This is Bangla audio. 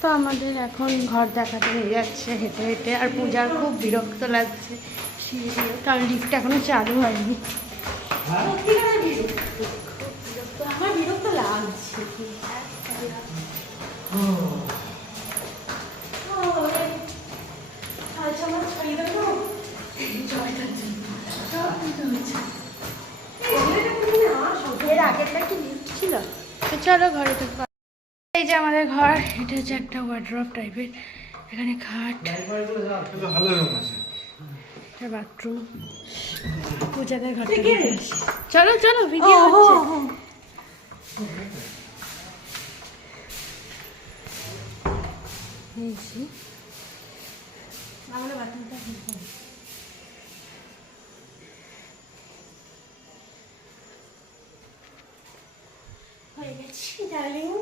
তো আমাদের এখন ঘর দেখাতে নিয়ে যাচ্ছে হেঁটে হেঁটে, আর পূজার খুব বিরক্ত লাগছে কারণ লিফট এখনো চালু হয়নি। আমার বিরক্ত লাগছে। এর আগেরটা কি লিফট ছিল? তো চলো ঘরে তো। এই যে আমাদের ঘর, এটা হচ্ছে একটা ওয়ার্ড্রপ টাইপের, এখানে খাট, বাথরুম, পূজাদের ঘর। চলো চলো ভিডিও হচ্ছে। আমরা বাথরুমটা হয়ে গেছি ডার্লিং।